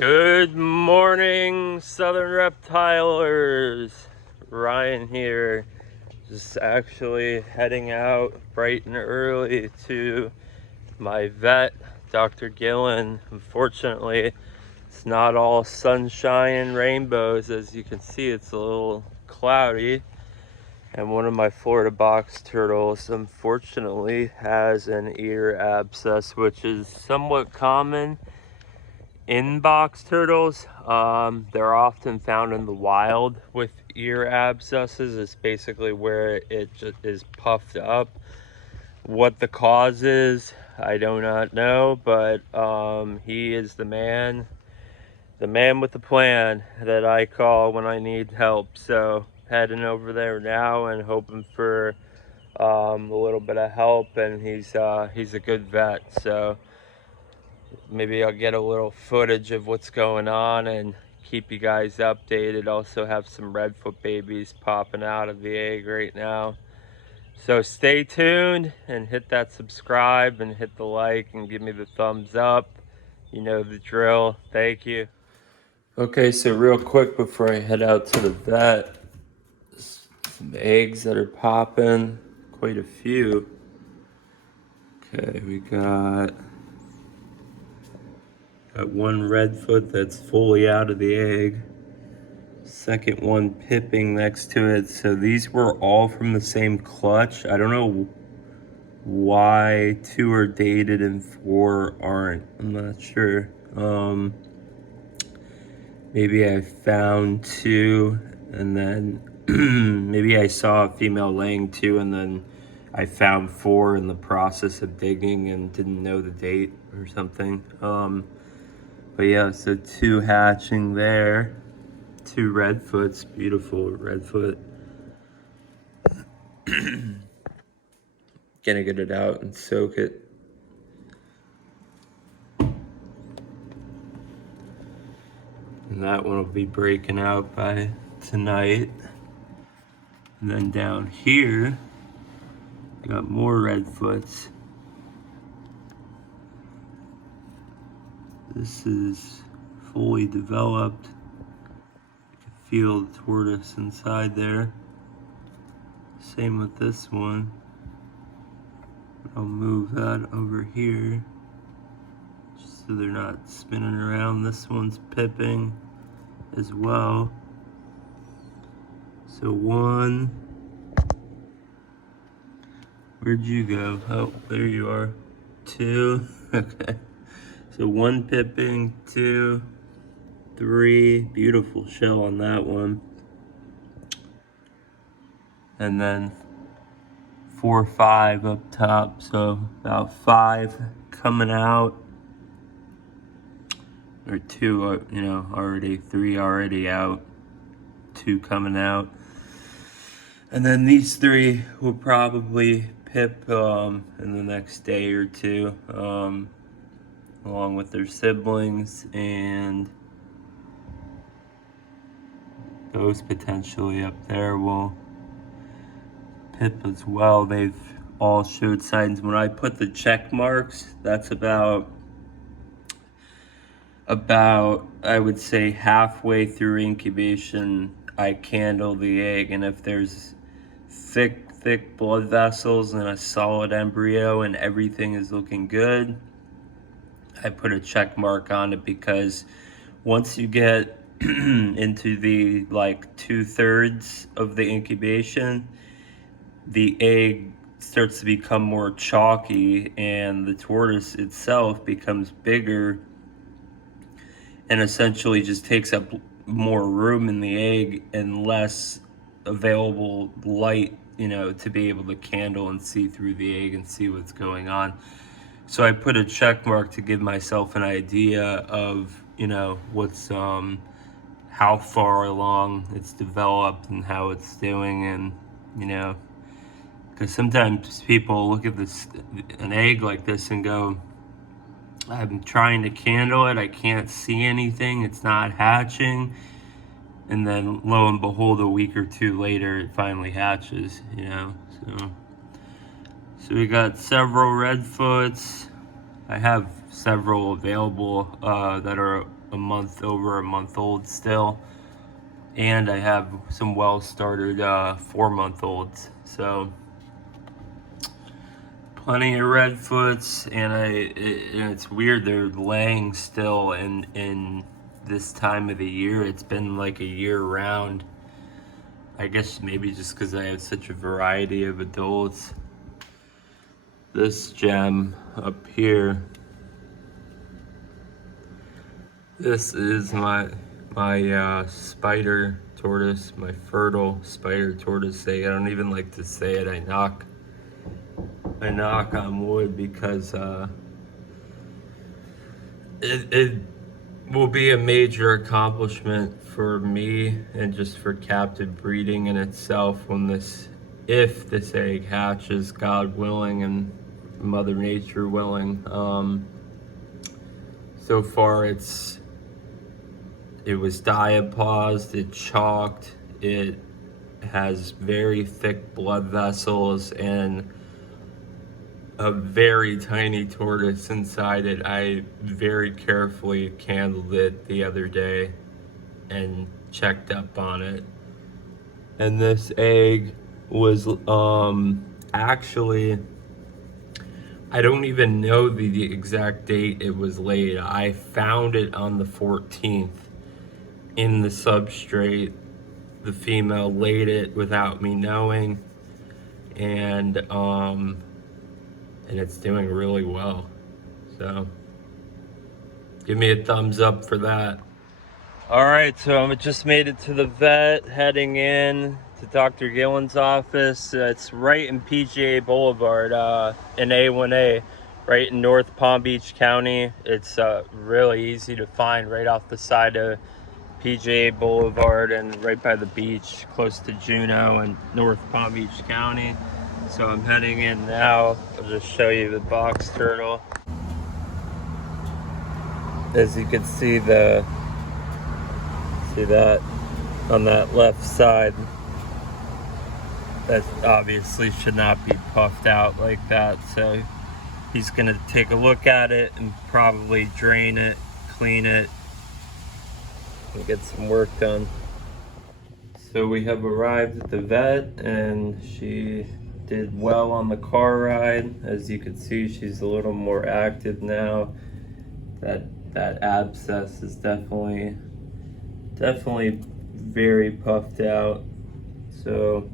Good morning, Southern Reptilers. Ryan here. Just actually heading out bright and early to my vet, Dr. Gillen. Unfortunately, it's not all sunshine and rainbows. As you can see, it's a little cloudy. And one of my Florida box turtles, unfortunately, has an ear abscess, which is somewhat common in box turtles. They're often found in the wild with ear abscesses. It's basically where it just is puffed up. What the cause is, I do not know, but he is the man with the plan that I call when I need help. So heading over there now and hoping for a little bit of help. And he's a good vet, so maybe I'll get a little footage of what's going on and keep you guys updated. Also have some redfoot babies popping out of the egg right now. So stay tuned and hit that subscribe and hit the like and give me the thumbs up. You know the drill. Thank you. Okay, so real quick before I head out to the vet, some eggs that are popping, quite a few. Okay, we got one redfoot that's fully out of the egg. Second one pipping next to it. So these were all from the same clutch. I don't know why 2 are dated and 4 aren't. I'm not sure. Maybe I found 2 and then maybe I saw a female laying 2 and then I found 4 in the process of digging and didn't know the date or something. But yeah, so 2 hatching there. 2 redfoots, beautiful redfoot. Gonna get it out and soak it. And that one will be breaking out by tonight. And then down here, got more redfoots. This is fully developed. You can feel the tortoise inside there. Same with this one. I'll move that over here just so they're not spinning around. This one's pipping as well. So 1. Where'd you go? Oh, there you are. 2. Okay. So 1 pipping, 2, 3. Beautiful shell on that one. And then 4, 5 up top. So about 5 coming out. Or 2, already 3 already out. 2 coming out. And then these 3 will probably pip in the next day or 2, along with their siblings, and those potentially up there will pip as well. They've all showed signs. When I put the check marks, that's about I would say halfway through incubation, I candle the egg, and if there's thick blood vessels and a solid embryo and everything is looking good, I put a check mark on it, because once you get into the 2/3 of the incubation, the egg starts to become more chalky and the tortoise itself becomes bigger and essentially just takes up more room in the egg and less available light, to be able to candle and see through the egg and see what's going on. So I put a check mark to give myself an idea of, what's, how far along it's developed and how it's doing. And, because sometimes people look at an egg like this and go, I'm trying to candle it, I can't see anything, it's not hatching. And then lo and behold, a week or 2 later, it finally hatches, So we got several redfoots. I have several available that are over a month old still, and I have some well-started 4-month-olds. So plenty of redfoots, and it's weird they're laying still in this time of the year. It's been like a year round. I guess maybe just because I have such a variety of adults. This gem up here, this is my spider tortoise, my fertile spider tortoise egg. I don't even like to say it. I knock on wood because it will be a major accomplishment for me and just for captive breeding in itself if this egg hatches, God willing and Mother Nature willing. So far it was diapaused, it chalked, it has very thick blood vessels and a very tiny tortoise inside it. I very carefully candled it the other day and checked up on it. And this egg was actually, I don't even know the exact date it was laid. I found it on the 14th in the substrate. The female laid it without me knowing, and it's doing really well. So give me a thumbs up for that. All right, so I just made it to the vet, heading in to Dr. Gillen's office. It's right in PGA Boulevard, in A1A, right in North Palm Beach County. It's really easy to find, right off the side of PGA Boulevard and right by the beach, close to Juneau and North Palm Beach County. So I'm heading in now. I'll just show you the box turtle. As you can see, that on that left side, that obviously should not be puffed out like that. So he's gonna take a look at it and probably drain it, clean it, and get some work done. So we have arrived at the vet, and she did well on the car ride. As you can see, she's a little more active now. That abscess is definitely very puffed out. So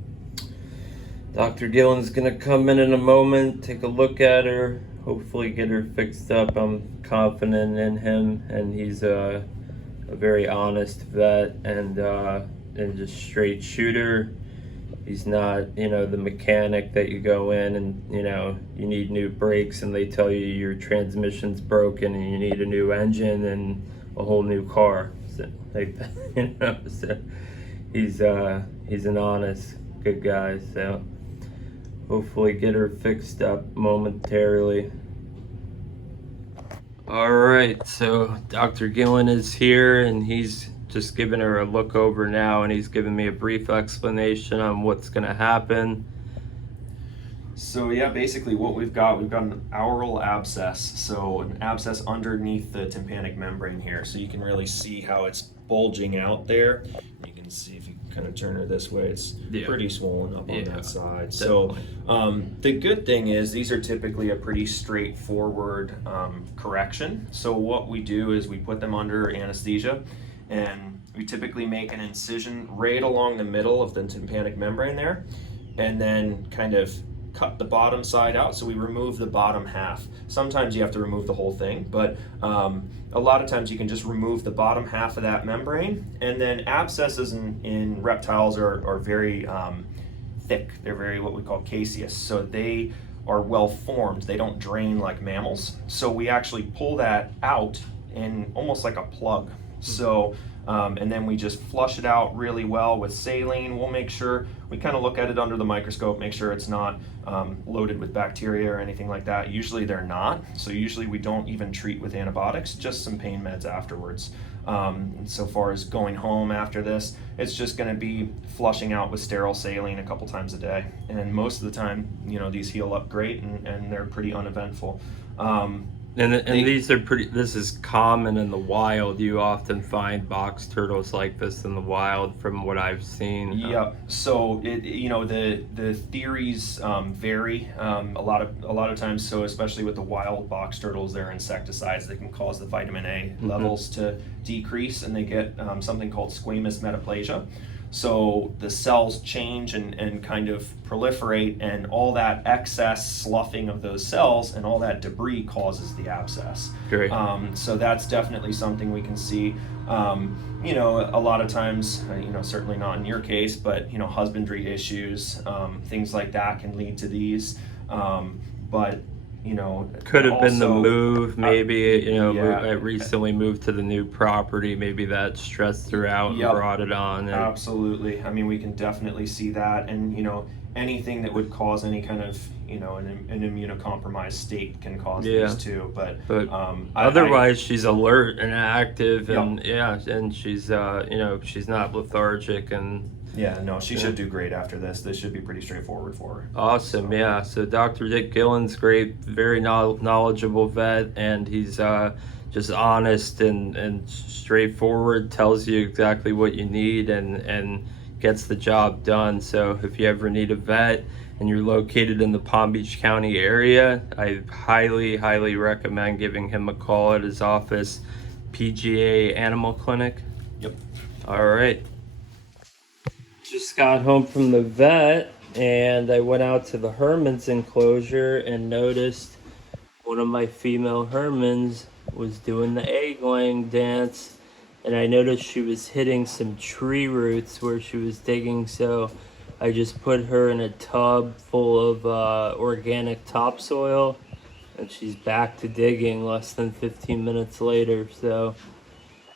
Dr. Gillen's gonna come in a moment, take a look at her, hopefully get her fixed up. I'm confident in him, and he's a very honest vet and just straight shooter. He's not, the mechanic that you go in and, you need new brakes and they tell you your transmission's broken and you need a new engine and a whole new car. So, like that, so he's an honest, good guy. So hopefully get her fixed up momentarily. All right, so Dr. Gillen is here and he's just giving her a look over now, and he's giving me a brief explanation on what's going to happen. So yeah, basically what we've got an aural abscess, so an abscess underneath the tympanic membrane here. So you can really see how it's bulging out there. You can see if you kind of turn her this way, it's pretty swollen up on that side. Definitely. So the good thing is these are typically a pretty straightforward correction. So what we do is we put them under anesthesia, and we typically make an incision right along the middle of the tympanic membrane there, and then kind of cut the bottom side out. So we remove the bottom half. Sometimes you have to remove the whole thing, but a lot of times you can just remove the bottom half of that membrane. And then abscesses in reptiles are very thick. They're very what we call caseous. So they are well formed. They don't drain like mammals. So we actually pull that out in almost like a plug. So, and then we just flush it out really well with saline. We'll make sure, we kind of look at it under the microscope, make sure it's not loaded with bacteria or anything like that. Usually they're not. So usually we don't even treat with antibiotics, just some pain meds afterwards. So far as going home after this, it's just going to be flushing out with sterile saline a couple times a day. And most of the time, these heal up great and they're pretty uneventful. And these are pretty. This is common in the wild. You often find box turtles like this in the wild, from what I've seen. Yep. So the theories vary a lot of times. So especially with the wild box turtles, they're insecticides that can cause the vitamin A levels to decrease, and they get something called squamous metaplasia. So the cells change and kind of proliferate, and all that excess sloughing of those cells and all that debris causes the abscess. Great. So that's definitely something we can see. A lot of times, certainly not in your case, but husbandry issues, things like that can lead to these. But could have been the also, move, maybe. yeah. I recently moved to the new property. Maybe that stressed her out and Yep. brought it on. And Absolutely. I mean, we can definitely see that, and anything that would cause any kind of an immunocompromised state can cause these too. But otherwise, she's alert and active, Yep. and and she's she's not lethargic, and no, she should do great after this. This should be pretty straightforward for her. awesome. Yeah. So Dr. Dick Gillen's great, very knowledgeable vet, and he's just honest and straightforward. Tells you exactly what you need, and gets the job done. So if you ever need a vet and you're located in the Palm Beach County area, I highly recommend giving him a call at his office, PGA Animal Clinic. Yep. All right. Just got home from the vet, and I went out to the Herman's enclosure and noticed one of my female Hermans was doing the egg laying dance. And I noticed she was hitting some tree roots where she was digging, so I just put her in a tub full of organic topsoil, and she's back to digging less than 15 minutes later. So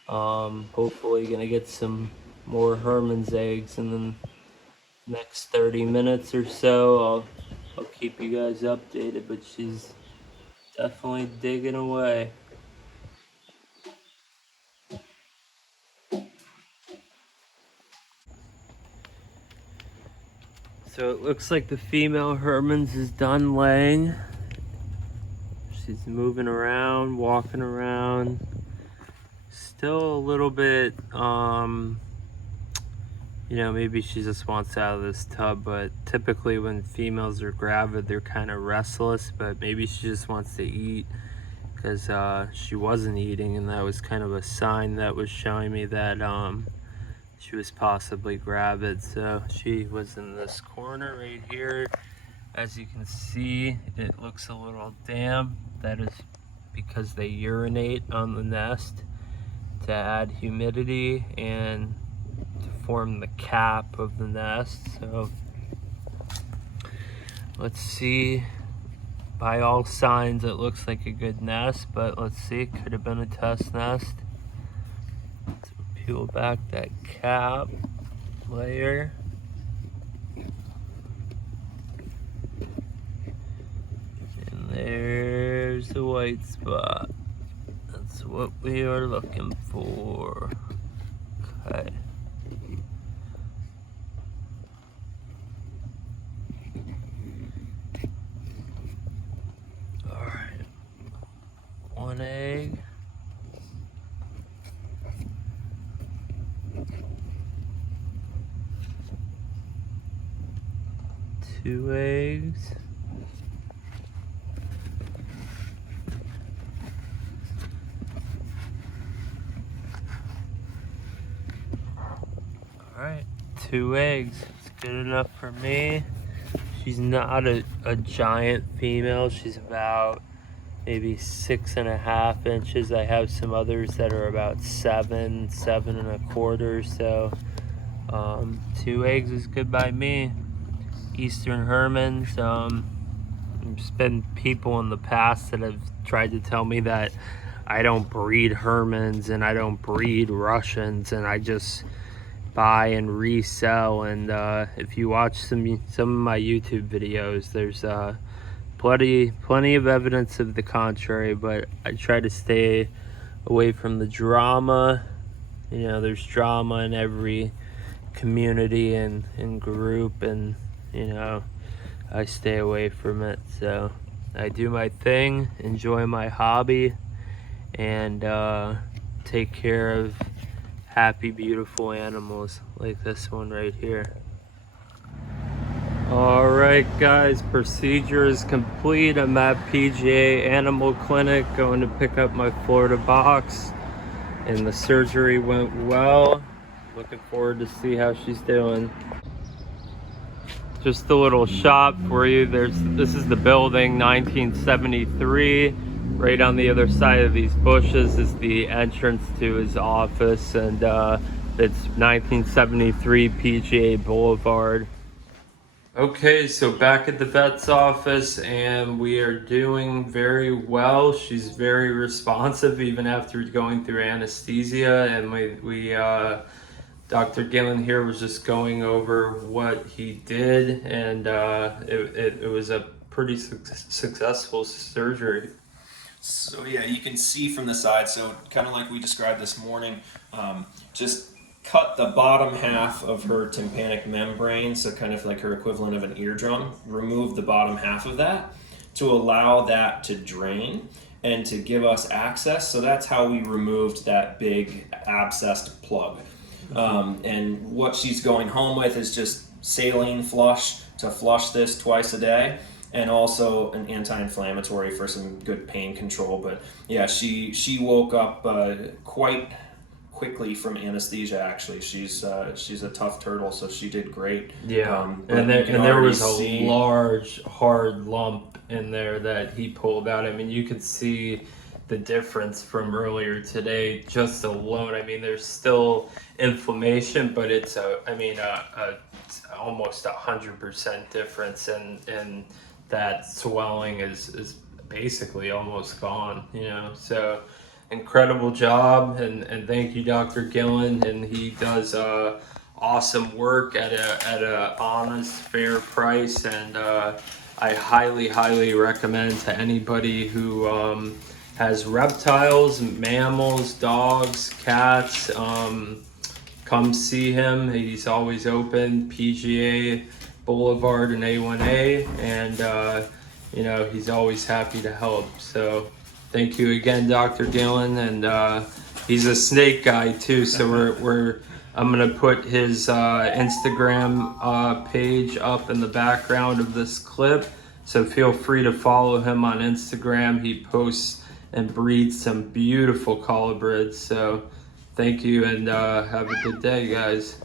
hopefully gonna get some more Herman's eggs in the next 30 minutes or so. I'll keep you guys updated, but she's definitely digging away. So it looks like the female Herman's is done laying. She's moving around, walking around. Still a little bit, maybe she just wants out of this tub, but typically when females are gravid, they're kind of restless, but maybe she just wants to eat, because she wasn't eating, and that was kind of a sign that was showing me that she was possibly gravid. So she was in this corner right here. As you can see, it looks a little damp. That is because they urinate on the nest to add humidity and to form the cap of the nest. So let's see. By all signs, it looks like a good nest, but let's see. It could have been a test nest. So peel back that cap layer. And there's the white spot. That's what we are looking for. Okay. Alright. One egg. Two eggs. Alright, 2 eggs. It's good enough for me. She's not a giant female. She's about maybe 6.5 inches. I have some others that are about 7 and 1/4. So 2 eggs is good by me. Eastern Hermans. There's been people in the past that have tried to tell me that I don't breed Hermans and I don't breed Russians, and I just buy and resell. And if you watch some of my YouTube videos, there's plenty of evidence of the contrary, but I try to stay away from the drama. There's drama in every community and group, and I stay away from it. So I do my thing, enjoy my hobby, and take care of happy, beautiful animals like this one right here. All right, guys, procedure is complete. I'm at PGA Animal Clinic going to pick up my Florida box, and the surgery went well. Looking forward to see how she's doing. Just a little shot for you. This is the building, 1973. Right on the other side of these bushes is the entrance to his office, and it's 1973 PGA Boulevard. Okay, so back at the vet's office, and we are doing very well. She's very responsive even after going through anesthesia, and Dr. Gillen here was just going over what he did, and it was a pretty successful surgery. So yeah, you can see from the side, so kind of like we described this morning, just cut the bottom half of her tympanic membrane, so kind of like her equivalent of an eardrum, remove the bottom half of that to allow that to drain and to give us access. So that's how we removed that big abscessed plug. And what she's going home with is just saline flush to flush this twice a day, and also an anti-inflammatory for some good pain control. But yeah, she woke up quite quickly from anesthesia. Actually, she's a tough turtle, so she did great. Yeah, and there was a large hard lump in there that he pulled out. I mean, you could see the difference from earlier today just alone. I mean, there's still inflammation, but it's almost 100% difference, and that swelling is basically almost gone, you know. So incredible job, and thank you, Dr. Gillen, and he does awesome work at a honest, fair price, and I highly recommend to anybody who has reptiles, mammals, dogs, cats, come see him. He's always open, PGA Boulevard and A1A, and you know, he's always happy to help. So thank you again, Dr. Gillen, and he's a snake guy too, so I'm gonna put his Instagram page up in the background of this clip, so feel free to follow him on Instagram. He posts and breeds some beautiful colubrids. So thank you, and have a good day, guys.